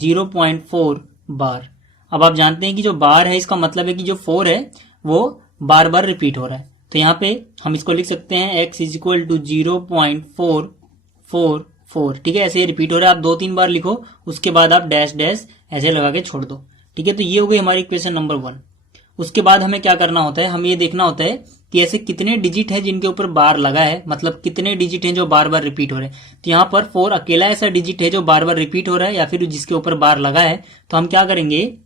0.4 बार। अब आप जानते हैं कि जो बार है इसका मतलब है कि जो 4 है वो बार बार रिपीट हो रहा है। तो यहाँ पे हम इसको लिख सकते हैं x इज इक्वल टू 0.444। ठीक है, ऐसे रिपीट हो रहा है। आप 2-3 बार लिखो, उसके बाद आप डैश डैश ऐसे लगा के छोड़ दो। ठीक है, तो ये हो गई हमारी इक्वेशन नंबर 1। उसके बाद हमें क्या करना होता है, हमें ये देखना होता है कि ऐसे कितने डिजिट है जिनके ऊपर बार लगा है, मतलब कितने डिजिट हैं जो बार बार रिपीट हो रहे हैं। तो यहाँ पर 4 अकेला ऐसा डिजिट है जो बार बार रिपीट हो रहा है या फिर जिसके ऊपर बार लगा है। तो हम क्या करेंगे,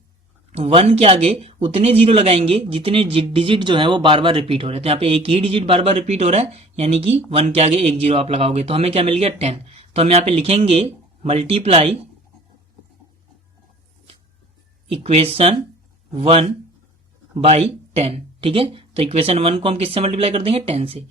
1 के आगे उतने जीरो लगाएंगे जितने डिजिट जो है वो बार बार रिपीट हो रहे हैं। तो यहाँ पे एक ही डिजिट बार बार रिपीट हो रहा है, यानी कि 1 के आगे एक जीरो आप लगाओगे तो हमें क्या मिल गया 10। तो हम यहाँ पे लिखेंगे मल्टीप्लाई इक्वेशन 1 बाई 10। ठीक है, तो इक्वेशन 1 को हम किससे मल्टीप्लाई कर देंगे, 10 से।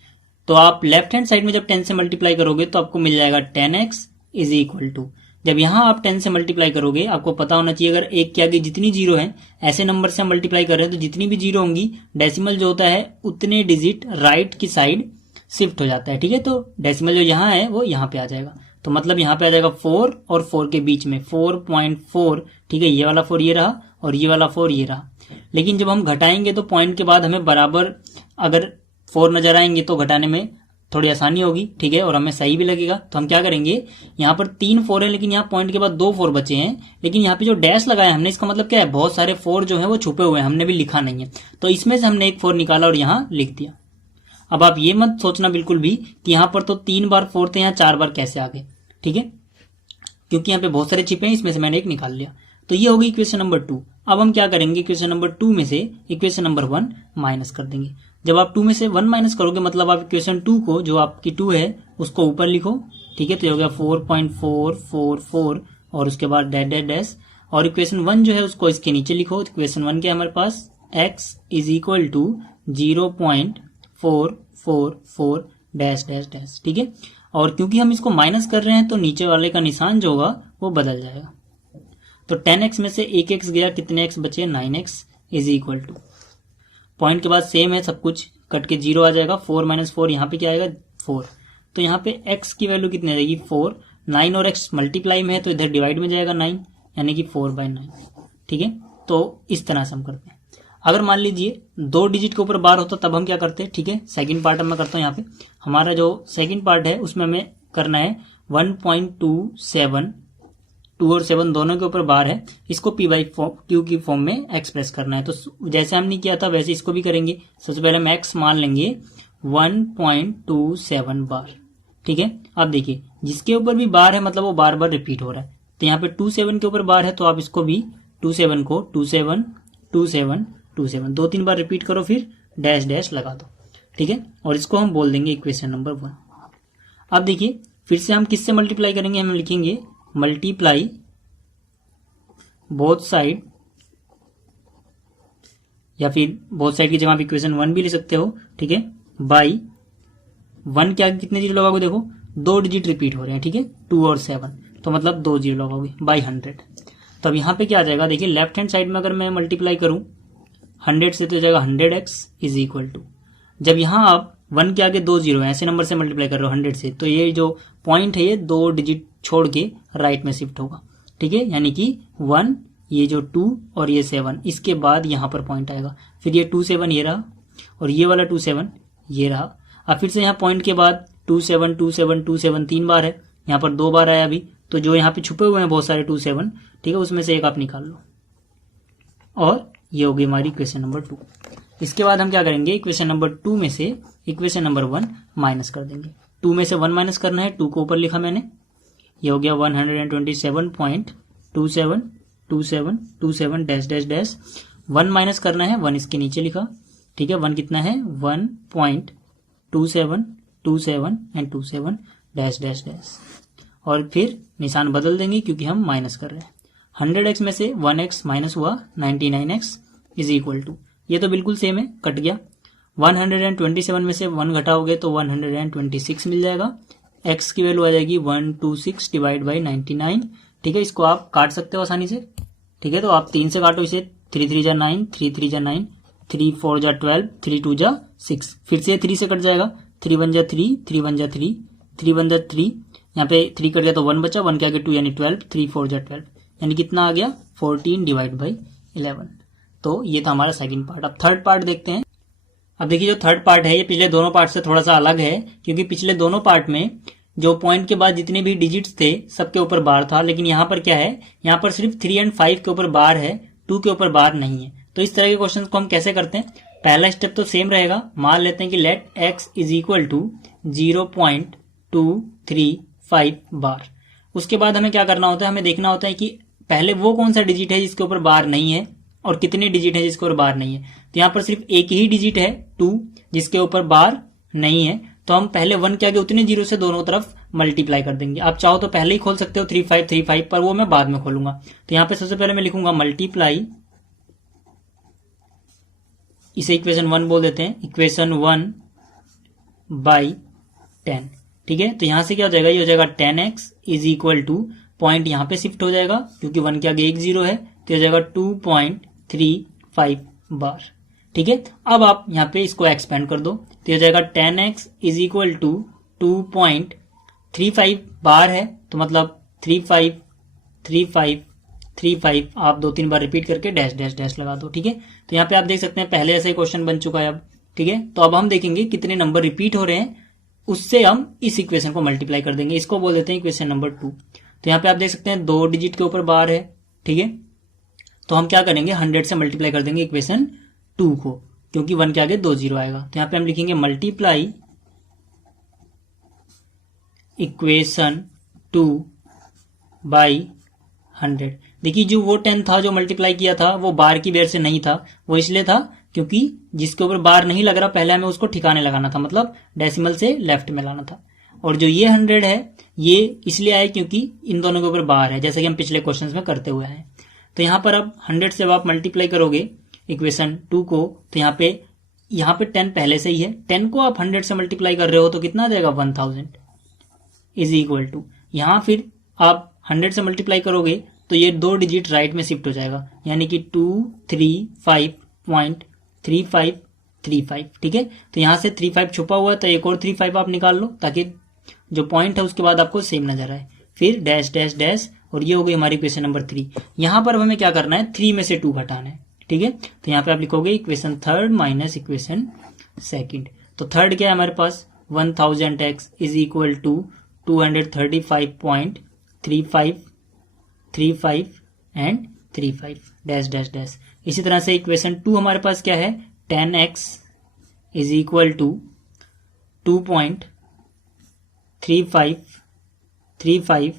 तो आप लेफ्ट हैंड साइड में जब 10 से मल्टीप्लाई करोगे तो आपको मिल जाएगा 10x इज इक्वल टू, जब यहां आप 10 से मल्टीप्लाई करोगे आपको पता होना चाहिए अगर एक के आगे जितनी जीरो है, ऐसे नंबर से हम मल्टीप्लाई कर रहे हैं तो जितनी भी जीरो होंगी डेसिमल जो होता है उतने डिजिट राइट की साइड शिफ्ट हो जाता है। ठीक है, तो डेसिमल जो यहाँ है वो यहाँ पे आ जाएगा। तो मतलब यहाँ पे आ जाएगा 4 और 4 के बीच में 4.4। ठीक है, ये वाला 4 ये रहा और ये वाला 4 ये रहा। लेकिन जब हम घटाएंगे तो पॉइंट के बाद हमें बराबर अगर 4 नजर आएंगे तो घटाने में थोड़ी आसानी होगी। ठीक है, और हमें सही भी लगेगा। तो हम क्या करेंगे, यहाँ पर 3 4 है लेकिन यहाँ पॉइंट के बाद 2 4 बचे हैं, लेकिन यहाँ पे जो डैश लगाया हमने इसका मतलब क्या है, बहुत सारे 4 जो है वो छुपे हुए हैं, हमने भी लिखा नहीं है। तो इसमें से हमने एक 4 निकाला और यहाँ लिख दिया। अब आप ये मत सोचना बिल्कुल भी कि यहाँ पर तो 3 बार 4 थे, यहाँ 4 बार कैसे आ गए। ठीक है, क्योंकि यहाँ पे बहुत सारे छिपे हैं, इसमें से मैंने एक निकाल लिया। तो ये होगी इक्वेशन नंबर 2। अब हम क्या करेंगे, इक्वेशन नंबर 2 में से इक्वेशन नंबर 1 माइनस कर देंगे। जब आप 2 में से 1 माइनस करोगे मतलब आप इक्वेशन 2 को, जो आपकी 2 है उसको ऊपर लिखो। ठीक है, तो ये हो गया 4.444 और उसके बाद डैश डैश डैश, और इक्वेशन 1 जो है उसको इसके नीचे लिखो। इक्वेशन 1 क्या है हमारे पास, x is equal to 0.444 dash dash dash. ठीक है, और क्योंकि हम इसको माइनस कर रहे हैं तो नीचे वाले का निशान जो होगा वो बदल जाएगा। तो 10x में से एक x गया, कितने x बचे, 9x is equal to, point के बाद सेम है सब कुछ, कट के 0 आ जाएगा। 4 माइनस 4 यहाँ पे क्या आएगा 4। तो यहाँ पे x की वैल्यू कितनी आ जाएगी 4। 9 और x मल्टीप्लाई में है तो इधर डिवाइड में जाएगा 9, यानी कि 4/9। ठीक है, तो इस तरह से हम करते हैं। अगर मान लीजिए 2 डिजिट के ऊपर बार होता तब हम क्या करते हैं। ठीक है, सेकंड पार्ट मैं करता हूँ। यहाँ पे हमारा जो सेकंड पार्ट है उसमें हमें करना है 1.27, 2 और 7 दोनों के ऊपर बार है, इसको p/q की फॉर्म में एक्सप्रेस करना है। तो जैसे हमने किया था वैसे इसको भी करेंगे। सबसे पहले हम x मान लेंगे 1.27 बार। ठीक है, अब देखिए जिसके ऊपर भी बार है मतलब वो बार बार रिपीट हो रहा है। तो यहाँ पे 27 के ऊपर बार है तो आप इसको भी 27 को 27 27 27 2-3 बार रिपीट करो, फिर डैश डैश लगा दो। ठीक है, और इसको हम बोल देंगे इक्वेशन नंबर 1। अब देखिए फिर से हम किससे मल्टीप्लाई करेंगे, हम लिखेंगे मल्टीप्लाई बोथ साइड, या फिर बोथ साइड की जगह आप इक्वेशन 1 भी ले सकते हो। ठीक है, बाई 1 के आगे कितने जीरो लगाओगे, देखो 2 डिजिट रिपीट हो रहे हैं। ठीक है, 2 और 7 तो मतलब 2 जीरो लगाओगे बाई 100। तो अब यहाँ पे क्या आ जाएगा, देखिए लेफ्ट हैंड साइड में अगर मैं मल्टीप्लाई करूं 100 से तो जाएगा 100x इज इक्वल टू, जब यहाँ आप 1 के आगे 2 जीरो ऐसे नंबर से मल्टीप्लाई कर रहे हो 100 से, तो ये जो पॉइंट है ये 2 डिजिट छोड़ के राइट में शिफ्ट होगा। ठीक है, यानी कि 1, ये जो 2 और ये 7, इसके बाद यहाँ पर पॉइंट आएगा। फिर ये 2 7 ये रहा और ये वाला 2 7 ये रहा। अब फिर से यहाँ पॉइंट के बाद 2 7 2 7 2 7 3 बार है, यहाँ पर 2 बार आया अभी। तो जो यहाँ पे छुपे हुए हैं बहुत सारे 2 7, ठीक है, उसमें से एक आप निकाल लो और ये होगी हमारी इक्वेशन नंबर 2। इसके बाद हम क्या करेंगे, इक्वेशन नंबर 2 में से इक्वेशन नंबर 1 माइनस कर देंगे। 2 में से 1 माइनस करना है, 2 को ऊपर लिखा मैंने, ये हो गया 127.272727 डैश डैश डैश। 1 माइनस करना है, 1 इसके नीचे लिखा। ठीक है, 1 कितना है 1.2727 एंड 27 डैश डैश डैश, और फिर निशान बदल देंगे क्योंकि हम माइनस कर रहे हैं। 100x में से 1x माइनस हुआ 99x इज इक्वल टू, ये तो बिल्कुल सेम है, कट गया। 127 में से 1 घटाओगे तो 126 मिल जाएगा। x की वैल्यू आ जाएगी 126 डिवाइड बाई 99। ठीक है, इसको आप काट सकते हो आसानी से। ठीक है, तो आप 3 से काटो इसे, 3 3 जा 9, 3 3 जा 9, 3 4 जा 12, 3 2 जा 6, फिर से 3 से कट जाएगा, 3 1 जा 3, 3 1 जा 3, 3 1 जा 3, यहाँ पे 3 कट गया तो 1 बचा, 1 के आगे 2 यानी 12, 3 4 जा 12, यानी कितना आ गया 14 डिवाइड बाई 11। तो ये था हमारा सेकंड पार्ट। अब थर्ड पार्ट देखते हैं। अब देखिए जो थर्ड पार्ट है ये पिछले दोनों पार्ट से थोड़ा सा अलग है, क्योंकि पिछले दोनों पार्ट में जो पॉइंट के बाद जितने भी डिजिट्स थे सबके ऊपर बार था, लेकिन यहाँ पर क्या है, यहाँ पर सिर्फ 3 और 5 के ऊपर बार है, 2 के ऊपर बार नहीं है। तो इस तरह के क्वेश्चन को हम कैसे करते हैं, पहला स्टेप तो सेम रहेगा। मान लेते हैं कि let x is equal to 0.235 bar. उसके बाद हमें क्या करना होता है, हमें देखना होता है कि पहले वो कौन सा डिजिट है जिसके ऊपर बार नहीं है और कितने डिजिट है जिसके ऊपर बार नहीं है। तो यहाँ पर सिर्फ एक ही डिजिट है 2 जिसके ऊपर बार नहीं है, तो हम पहले 1 के आगे उतने जीरो से दोनों तरफ मल्टीप्लाई कर देंगे। आप चाहो तो पहले ही खोल सकते हो 3535 पर, वो मैं बाद में खोलूंगा। तो यहाँ पे सबसे पहले मैं लिखूंगा मल्टीप्लाई, इसे इक्वेशन 1 बोल देते हैं, इक्वेशन 1 बाई 10। ठीक है, तो यहां से क्या हो जाएगा, ये हो जाएगा 10x is equal to, point यहां पे शिफ्ट हो जाएगा क्योंकि 1 के आगे एक जीरो है, तो हो जाएगा 2.35 बार। ठीक है, अब आप यहाँ पे इसको एक्सपेंड कर दो, तो हो जाएगा 10x इज इक्वल टू 2.35 बार है, तो मतलब 3535 आप 2-3 बार रिपीट करके डैश डैश डैश लगा दो। ठीक है, तो यहाँ पे आप देख सकते हैं पहले ऐसा ही क्वेश्चन बन चुका है अब। ठीक है, तो अब हम देखेंगे कितने नंबर रिपीट हो रहे हैं, उससे हम इस इक्वेशन को मल्टीप्लाई कर देंगे। इसको बोल देते हैं इक्वेशन नंबर 2। तो यहाँ पे आप देख सकते हैं 2 डिजिट के ऊपर बार है। ठीक है, तो हम क्या करेंगे, 100 से मल्टीप्लाई कर देंगे इक्वेशन 2 को, क्योंकि 1 के आगे 2 जीरो आएगा। तो यहाँ पे हम लिखेंगे मल्टीप्लाई इक्वेशन 2 बाई 100। देखिए जो वो 10 था जो मल्टीप्लाई किया था वो बार की बेर से नहीं था, वो इसलिए था क्योंकि जिसके ऊपर बार नहीं लग रहा पहले हमें उसको ठिकाने लगाना था, मतलब डेसिमल से लेफ्ट में लाना था। और जो ये 100 है ये इसलिए आया क्योंकि इन दोनों के ऊपर बार है, जैसे कि हम पिछले क्वेश्चन में करते हुए हैं। तो यहाँ पर अब 100 से आप मल्टीप्लाई करोगे इक्वेशन 2 को, तो यहाँ पे 10 पहले से ही है, 10 को आप 100 से मल्टीप्लाई कर रहे हो तो कितना आ जाएगा 1000 इज इक्वल टू, यहाँ फिर आप 100 से मल्टीप्लाई करोगे तो ये 2 डिजिट राइट में शिफ्ट हो जाएगा, यानी कि 235.3535। ठीक है, तो यहां से 35 छुपा हुआ है तो एक और 35 आप निकाल लो ताकि जो पॉइंट है उसके बाद आपको सेम नजर आए, फिर डैश डैश डैश, और ये हो गई हमारी इक्वेशन नंबर 3। यहां पर हमें क्या करना है, 3 में से 2 घटाना है। ठीक है, तो यहाँ पे आप लिखोगे इक्वेशन 3 माइनस इक्वेशन 2। तो थर्ड क्या है हमारे पास, 1000x is equal to 235.35 and 35 dash dash dash. इसी तरह से इक्वेशन 2 हमारे पास क्या है, 10x is equal to 2.35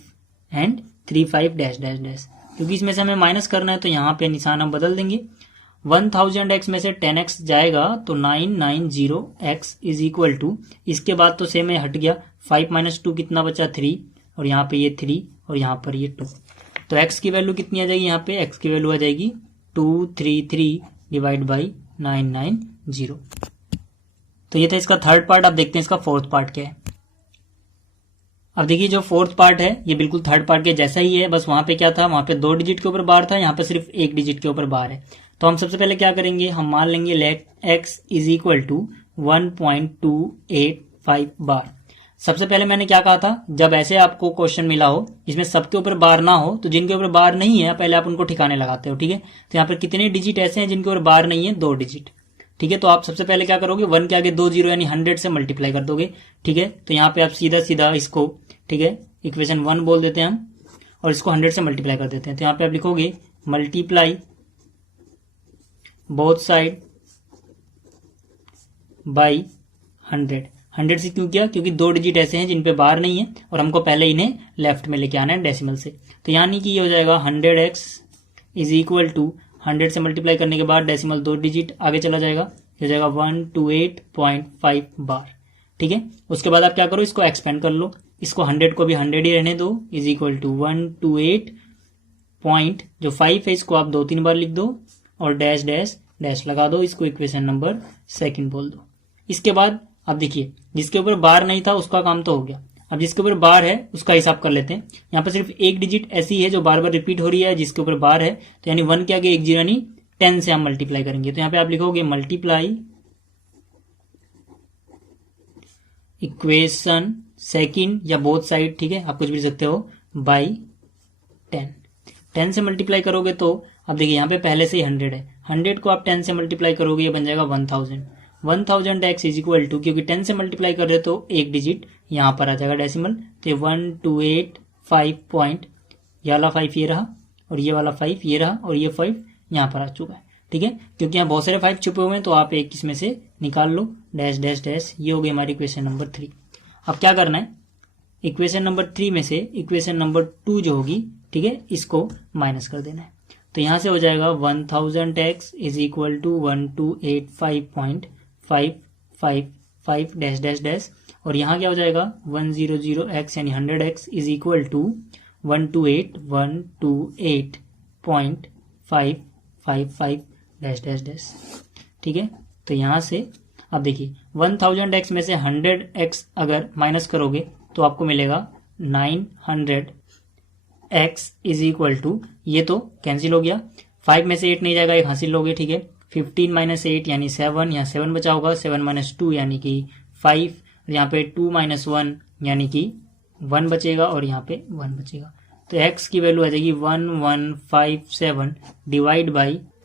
and 35 dash dash dash. क्योंकि इसमें से हमें माइनस करना है तो यहाँ पे निशान हम बदल देंगे। 1000x में से 10x जाएगा तो 990x इज इक्वल टू, इसके बाद तो सेम है हट गया, 5 माइनस 2 कितना बचा 3, और यहाँ पे ये 3 और यहाँ पर ये 2, तो x की वैल्यू कितनी आ जाएगी, यहाँ पे x की वैल्यू आ जाएगी 233 डिवाइड बाई 990। तो ये था इसका थर्ड पार्ट। अब देखते हैं इसका फोर्थ पार्ट क्या है। अब देखिए जो फोर्थ पार्ट है ये बिल्कुल थर्ड पार्ट के जैसा ही है, बस वहां पे क्या था, वहां पे 2 डिजिट के ऊपर बार था, यहाँ पे सिर्फ 1 डिजिट के ऊपर बार है। तो हम सबसे पहले क्या करेंगे, हम मान लेंगे let x is equal to 1.285 bar. सबसे पहले मैंने क्या कहा था, जब ऐसे आपको क्वेश्चन मिला हो जिसमें सबके ऊपर बार ना हो, तो जिनके ऊपर बार नहीं है पहले आप उनको ठिकाने लगाते हो। ठीक है, तो यहाँ पर कितने डिजिट ऐसे हैं जिनके ऊपर बार नहीं है, 2 डिजिट। ठीक है, तो आप सबसे पहले क्या करोगे, 1 के आगे 2 जीरो यानी 100 से मल्टीप्लाई कर दोगे। ठीक है, तो यहाँ पे आप सीधा सीधा इसको, ठीक है, इक्वेशन 1 बोल देते हैं हम, और इसको 100 से मल्टीप्लाई कर देते हैं। तो यहाँ पे आप लिखोगे मल्टीप्लाई बोथ साइड बाई 100। 100 से क्यों किया, क्योंकि 2 डिजिट ऐसे हैं जिन पे बार नहीं है और हमको पहले इन्हें लेफ्ट में लेके आना है डेसिमल से। तो यानी कि ये हो जाएगा 100x इज इक्वल टू 100 से मल्टीप्लाई करने के बाद डेसिमल 2 डिजिट आगे चला जाएगा, हो जाएगा 128.5 बार। ठीक है, उसके बाद आप क्या करो, इसको एक्सपेंड कर लो, इसको 100 को भी 100 ही रहने दो, इज इक्वल टू 128 पॉइंट जो 5 है इसको आप 2-3 बार लिख दो और डैश डैश डैश लगा दो, इसको इक्वेशन नंबर 2 बोल दो। इसके बाद अब देखिए जिसके ऊपर बार नहीं था उसका काम तो हो गया, अब जिसके ऊपर बार है उसका हिसाब कर लेते हैं। यहाँ पर सिर्फ 1 डिजिट ऐसी है जो बार बार रिपीट हो रही है जिसके ऊपर बार है, तो यानी 1 के आगे 1 जीरो यानी 10 से हम मल्टीप्लाई करेंगे। तो यहाँ पे आप लिखोगे मल्टीप्लाई इक्वेशन 2 या बोथ साइड, ठीक है आप कुछ भी लिख सकते हो, बाई 10। 10 से मल्टीप्लाई करोगे तो अब देखिए यहाँ पे पहले से ही 100 है, 100 को आप 10 से मल्टीप्लाई करोगे ये बन जाएगा 1000। 1000x इज इक्वल टू, क्योंकि 10 से मल्टीप्लाई कर रहे हो तो एक डिजिट यहाँ पर आ जाएगा डेसिमल, तो 1285 पॉइंट, ये वाला 5 ये रहा और ये वाला 5 ये रहा और ये 5 यहाँ पर आ चुका है। ठीक है, क्योंकि यहाँ बहुत सारे 5 छुपे हुए हैं तो आप एक इसमें से निकाल लो, डैश डैश डैश। ये हो गई हमारी इक्वेशन नंबर 3। अब क्या करना है, इक्वेशन नंबर 3 में से इक्वेशन नंबर 2 जो होगी, ठीक है, इसको माइनस कर देना है। तो यहाँ से हो जाएगा 1000x is equal to 1285.555 dash dash dash, और यहाँ क्या हो जाएगा 100x यानी 100x is equal to 128.555 dash dash dash. ठीक है, तो यहाँ से अब देखिए 1000x में से 100x अगर माइनस करोगे तो आपको मिलेगा 900x इज इक्वल टू, ये तो कैंसिल हो गया, 5 में से 8 नहीं जाएगा, एक हासिल लोगे। ठीक है, 15 माइनस 8 यानी 7, यहाँ 7 बचा होगा, 7 माइनस 2 यानी कि 5, यहाँ पे 2 माइनस 1 यानी कि 1 बचेगा और यहाँ पे 1 बचेगा। तो x की वैल्यू आ जाएगी 1157 डिवाइड बाई, तो